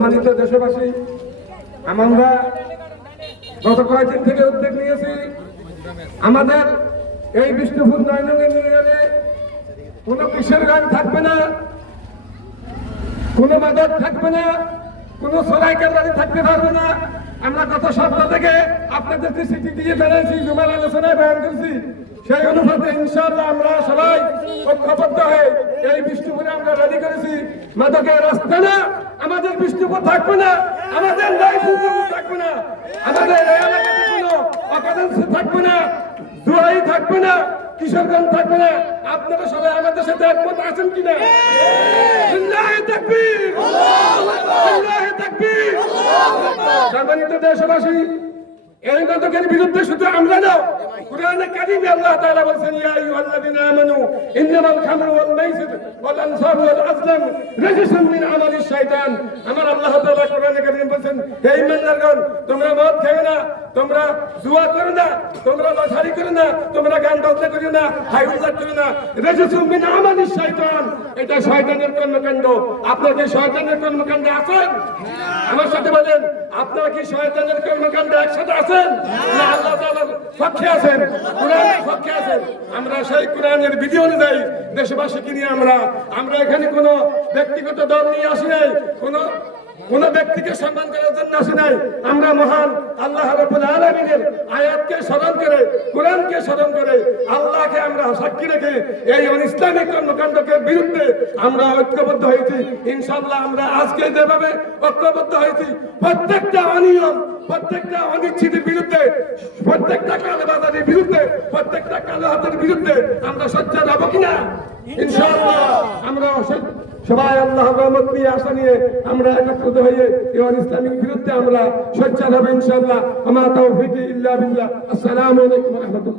সম্মানিত দেশবাসী, আমরা গত কয়েকদিন থেকে উদ্যোগ নিয়েছি আমাদের এই বিষ্ণুপুর ৯ নং ইউনিয়নে কোনো কিসের গান থাকবে না, কোনো মাদক থাকবে না, কোনো সরাই কেন্দ্রানি থাকতে পারবে না। আমরা গত সপ্তাহ থেকে আপনাদেরকে চিঠি দিয়ে জানাইছি, জুমার আলোচনায় বয়ান করছি। সেই অনুপাতে ইনশাআল্লাহ আমরা সবাই ঐক্যবদ্ধ হয়ে এই বিষ্ণুপুরে আমরা রেডি করেছি। মাদকের রাস্তা না, আমাদের বিষ্ণুপুর থাকবে না, আমাদের থাকবে না, আমাদের এই এলাকাতে কোনো অকারেন্সি থাকবে না, জুয়াই থাকবে না, কিশোরগঞ্জ থাকবে না। আপনারা সবাই আমাদের সাথে একমত আছেন কিনা? আল্লাহু তাকবীর, আল্লাহু তাকবীর। সম্মানিত দেশবাসী, এই মাদকের বিরুদ্ধে শুধু আমরা না, কুরআনে কারীমে আল্লাহ তাআলা বলেছেন, ইয়া আইয়ুহাল্লাযীনা আমানু ইন্নামাল খামরু ওয়াল মাইসির ওয়াল আনসাবু ওয়াল আজলাম রাজসুম মিন আমালিশ শাইতান। আমার আল্লাহ তাআলা কুরআনে কারীমে বলেছেন, হে ঈমানদারগণ, তোমরা মদ খেও না, তোমরা জুয়া করো না, তোমরা লটারি করো না, তোমরা গান বাজনা করো না, হাই হুল্লাড় করো না, রাজসুম মিন আমালিশ শাইতান। এটা শয়তানের কর্মকাণ্ড। আপনারা কি শয়তানের কর্মকাণ্ডে আছেন? আমার সাথে বলেন, আপনারা কি শয়তানের কর্মকাণ্ডে একসাথে আছেন না আল্লাহ তাআলার পক্ষে আছেন, কোরআনের পক্ষে আছেন? আমরা সেই কোরআনের বিধি অনুযায়ী দেশবাসীকে নিয়ে আমরা এখানে কোনো ব্যক্তিগত দল নিয়ে আসি নাই, কোন ব্যক্তিকে সম্মান করার জন্য আসি নাই। আমরা মহান আল্লাহ রাব্বুল আলামিনের আয়াতকে স্মরণ করে, কোরআনকে স্মরণ করে, আল্লাহকে আমরা সাক্ষী রেখে এই অনিসলামিক কর্মকাণ্ডকে বিরুদ্ধে আমরা ঐক্যবদ্ধ হয়েছি। ইনশাআল্লাহ আমরা আজকে যেভাবে ঐক্যবদ্ধ হয়েছি, প্রত্যেকটা অনিয়ম, প্রত্যেকটা অনিশ্চিতের বিরুদ্ধে, প্রত্যেকটা কালোবাজারের বিরুদ্ধে, প্রত্যেকটা কালো হাতের বিরুদ্ধে আমরা সোচ্চার হব কিনা? ইনশাআল্লাহ আমরা সবাই আল্লাহর রহমত নিয়ে আশা নিয়ে আমরা একত্রিত হয়ে এই ইসলামিক বিরুদ্ধে আমরা সোচ্চার হব ইনশাআল্লাহ। আমা তাওফীকি ইল্লা বিল্লাহ। আসসালামু আলাইকুম ওয়া রাহমাতুল্লাহ।